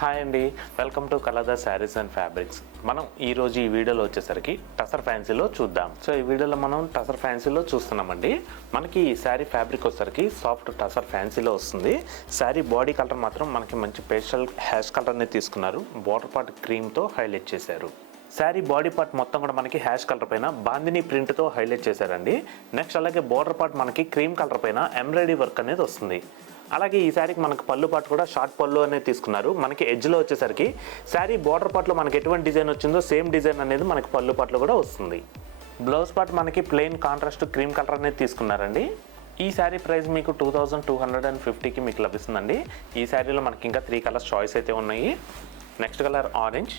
Hi అండి, welcome to Kalada sarees and fabrics. మనం ఈరోజు ఈ వీడియోలో వచ్చేసరికి టసర్ ఫ్యాన్సీలో చూద్దాం. సో ఈ వీడియోలో మనం టసర్ ఫ్యాన్సీలో చూస్తున్నామండి. మనకి ఈ శారీ ఫ్యాబ్రిక్ వచ్చేసరికి సాఫ్ట్ టసర్ ఫ్యాన్సీలో వస్తుంది. శారీ బాడీ కలర్ మాత్రం మనకి మంచి పేస్టల్ హ్యాష్ కలర్ని తీసుకున్నారు. బార్డర్ పార్ట్ క్రీమ్తో హైలైట్ చేశారు. శారీ బాడీ పార్ట్ మొత్తం కూడా మనకి హ్యాష్ కలర్ పైన బాందిని ప్రింట్తో హైలైట్ చేశారండి. నెక్స్ట్ అలాగే బార్డర్ పార్ట్ మనకి క్రీమ్ కలర్ పైన ఎంబ్రాయిడరీ వర్క్ అనేది వస్తుంది. అలాగే ఈ శారీకి మనకు పళ్ళు పాటు కూడా షార్ట్ పళ్ళు అనేది తీసుకున్నారు. మనకి ఎడ్జ్లో వచ్చేసరికి శారీ బార్డర్ పార్ట్లో మనకి ఎటువంటి డిజైన్ వచ్చిందో సేమ్ డిజైన్ అనేది మనకి పళ్ళు పాటలో కూడా వస్తుంది. బ్లౌజ్ పార్ట్ మనకి ప్లెయిన్ కాంట్రాస్ట్ క్రీమ్ కలర్ అనేది తీసుకున్నారండి. ఈ శారీ ప్రైస్ మీకు 2250కి మీకు లభిస్తుందండి. ఈ శారీలో మనకి ఇంకా 3 కలర్స్ చాయిస్ అయితే ఉన్నాయి. Next colour orange,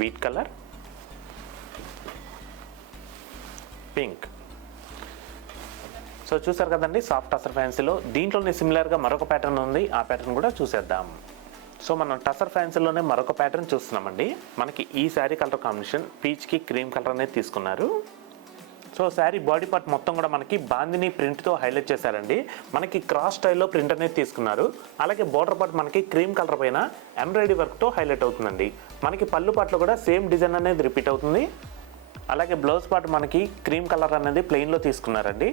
wheat colour, pink. So చూసారు కదండి సాఫ్ట్ టసర్ ఫ్యాన్సీలో. దీంట్లోనే సిమిలర్గా మరొక ప్యాటర్న్ ఉంది, ఆ ప్యాటర్న్ కూడా చూసేద్దాం. సో మనం టసర్ ఫ్యాన్సీలోనే మరొక ప్యాటర్న్ చూస్తున్నామండి. మనకి ఈ శారీ కలర్ కాంబినేషన్ పీచ్కి క్రీమ్ కలర్ అనేది తీసుకున్నారు. సో శారీ బాడీ పార్ట్ మొత్తం కూడా మనకి బాందిని ప్రింట్తో హైలైట్ చేశారండి. మనకి క్రాస్ స్టైల్లో ప్రింట్ అనేది తీసుకున్నారు. అలాగే బార్డర్ పార్ట్ మనకి క్రీమ్ కలర్ పైన ఎంబ్రాయిడరీ వర్క్తో హైలైట్ అవుతుందండి. మనకి పళ్ళు పార్ట్లో కూడా సేమ్ డిజైన్ అనేది రిపీట్ అవుతుంది. అలాగే బ్లౌజ్ పార్ట్ మనకి క్రీమ్ కలర్ అనేది ప్లెయిన్లో తీసుకున్నారండి.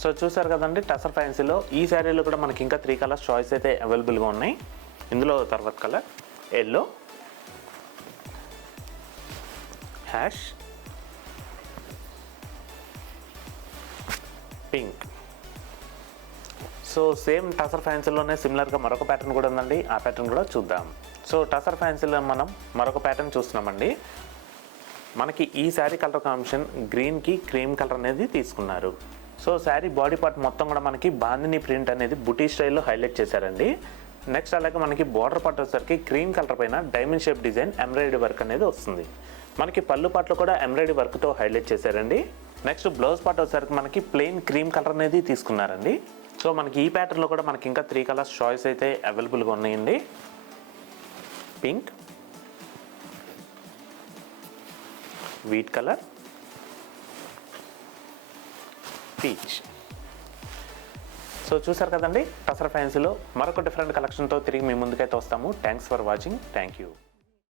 సో చూసారు కదండి టసర్ ఫ్యాన్సీలో ఈ శారీలో కూడా మనకి ఇంకా 3 కలర్స్ చాయిస్ అయితే అవైలబుల్గా ఉన్నాయి. ఇందులో తర్వాత colour yellow, ash, pink. So same tussar ఫ్యాన్సీలోనే సిమిలర్గా మరొక ప్యాటర్న్ కూడా ఉందండి, ఆ ప్యాటర్న్ కూడా చూద్దాం. సో టసర్ ఫ్యాన్సీలో మనం మరొక ప్యాటర్న్ చూస్తున్నామండి. మనకి ఈ శారీ కలర్ కాంబినేషన్ గ్రీన్కి క్రీమ్ కలర్ అనేది తీసుకున్నారు. సో శారీ బాడీ పార్ట్ మొత్తం కూడా మనకి బాందిని ప్రింట్ అనేది బుటీ స్టైల్లో హైలైట్ చేశారండి. నెక్స్ట్ అలాగే మనకి బార్డర్ పార్ట్ వచ్చేసరికి క్రీమ్ కలర్ పైన diamond shape design embroidery work అనేది వస్తుంది. మనకి పళ్ళు పార్ట్లో కూడా ఎంబ్రాయిడరీ వర్క్తో హైలైట్ చేశారండి. నెక్స్ట్ బ్లౌజ్ పార్ట్ వచ్చేసరికి మనకి ప్లెయిన్ క్రీమ్ కలర్ అనేది తీసుకున్నారండి. సో మనకి ఈ ప్యాటర్న్లో కూడా మనకి ఇంకా 3 కలర్స్ చాయిస్ అయితే అవైలబుల్గా ఉన్నాయండి. Pink, wheat colour, peach. So చూసారు కదండి టసర్ ఫ్యాన్సీలో మరొక డిఫరెంట్ కలెక్షన్తో తిరిగి మీ ముందుకైతే వస్తాము. Thanks for watching. Thank you.